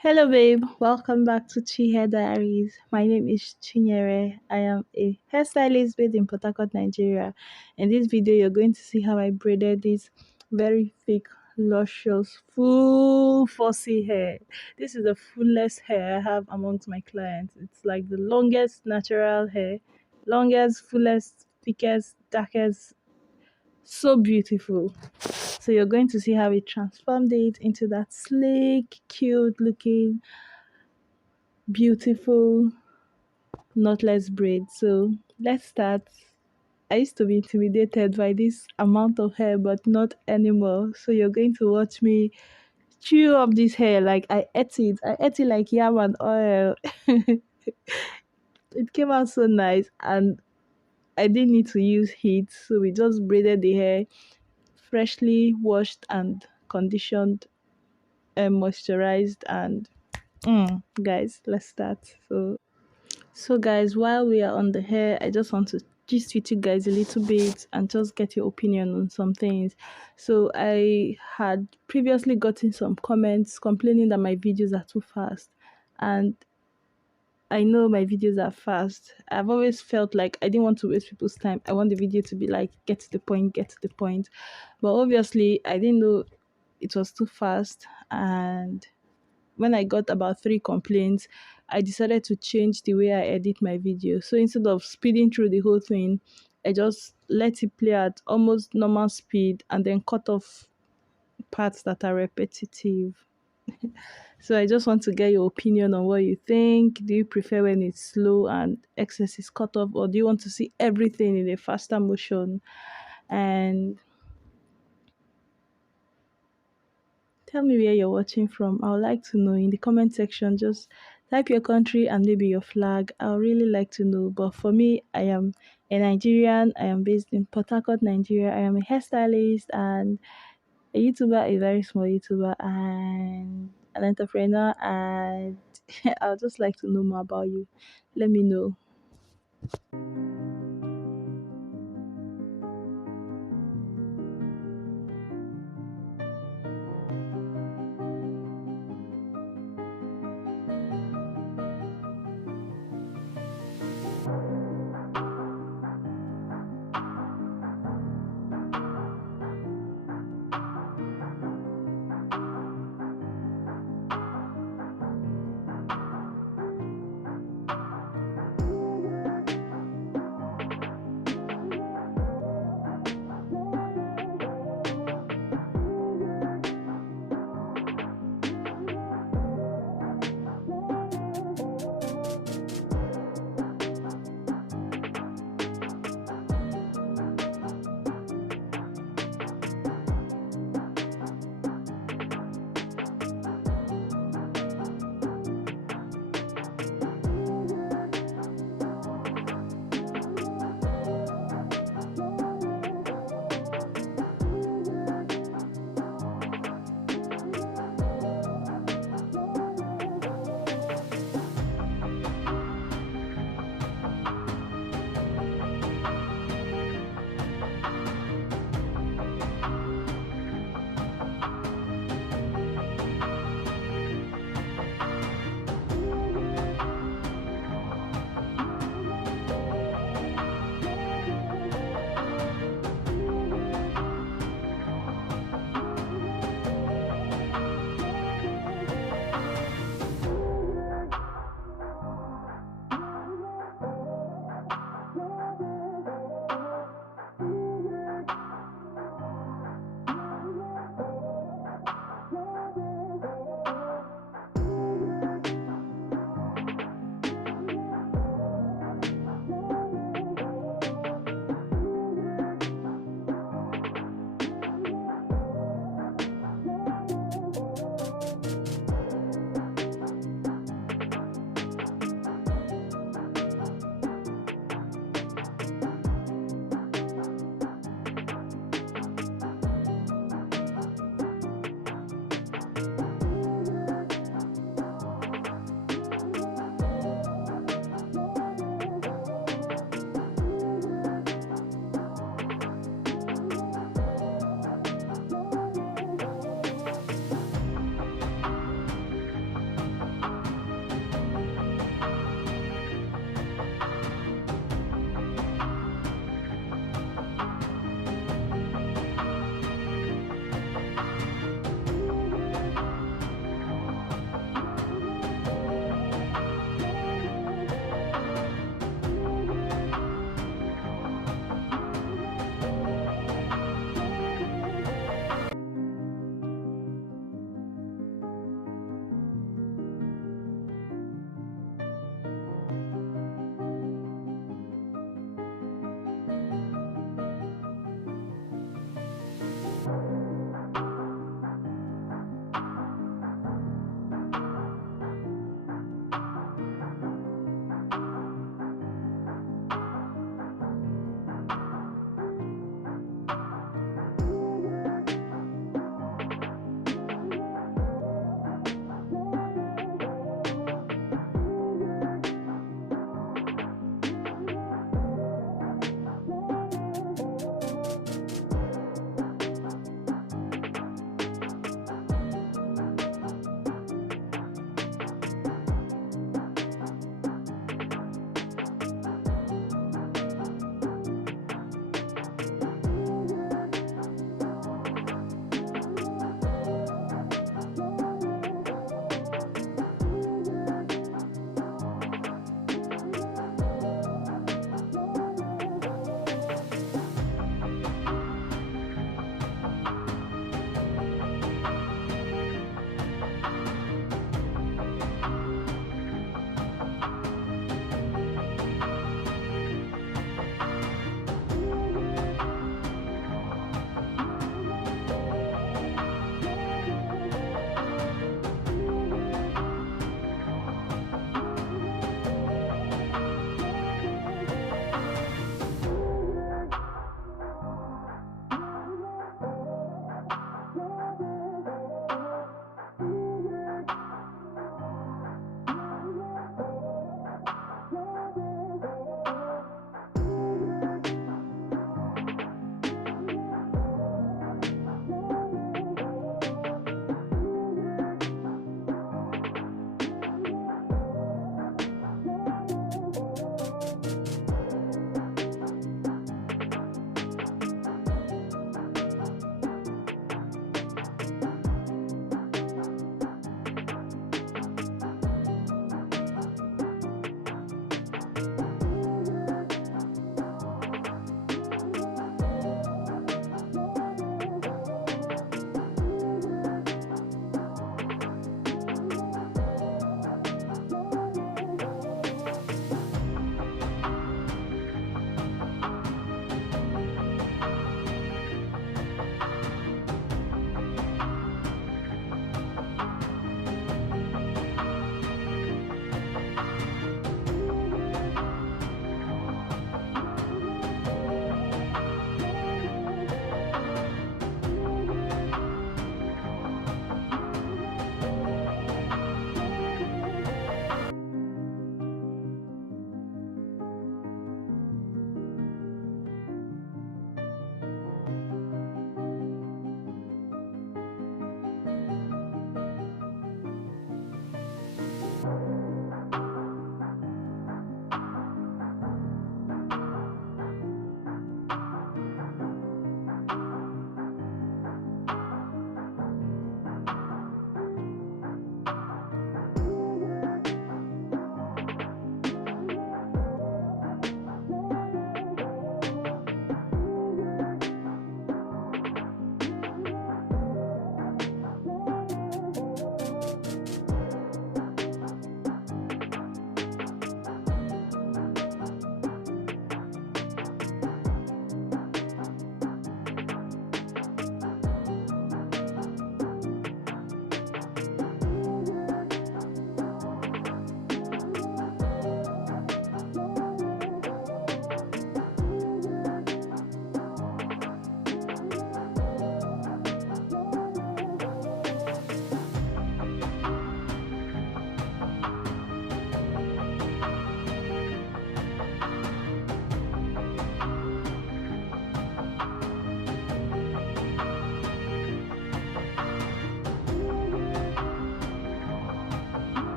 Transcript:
Hello, babe. Welcome back to Hair Diaries. My name is Chinyere. I am a hairstylist based in Port Harcourt, Nigeria. In this video, you're going to see how I braided this very thick, luscious, full, fussy hair. This is the fullest hair I have amongst my clients. It's like the longest natural hair, longest, fullest, thickest, darkest. So beautiful. So you're going to see how we transformed it into that sleek, cute looking, beautiful knotless braid. So let's start. I used to be intimidated by this amount of hair, but not anymore. So you're going to watch me chew up this hair like I ate it. I ate it like yam and oil. It came out so nice, and I didn't need to use heat. So we just braided the hair, freshly washed and conditioned and moisturized, and guys, let's start. So guys, while we are on the hair, I just want to gist with you guys a little bit and just get your opinion on some things. So I had previously gotten some comments complaining that my videos are too fast, and I know my videos are fast. I've always felt like I didn't want to waste people's time. I want the video to be like, get to the point, get to the point. But obviously I didn't know it was too fast, and when I got about 3 complaints, I decided to change the way I edit my video. So instead of speeding through the whole thing, I just let it play at almost normal speed and then cut off parts that are repetitive. So I just want to get your opinion on what you think. Do you prefer when it's slow and excess is cut off, or do you want to see everything in a faster motion? And tell me where you're watching from. I would like to know in the comment section. Just type your country and maybe your flag. I would really like to know. But for me, I am a Nigerian. I am based in Port Harcourt, Nigeria. I am a hairstylist and a YouTuber, a very small YouTuber, and an entrepreneur. And I would just like to know more about you. Let me know.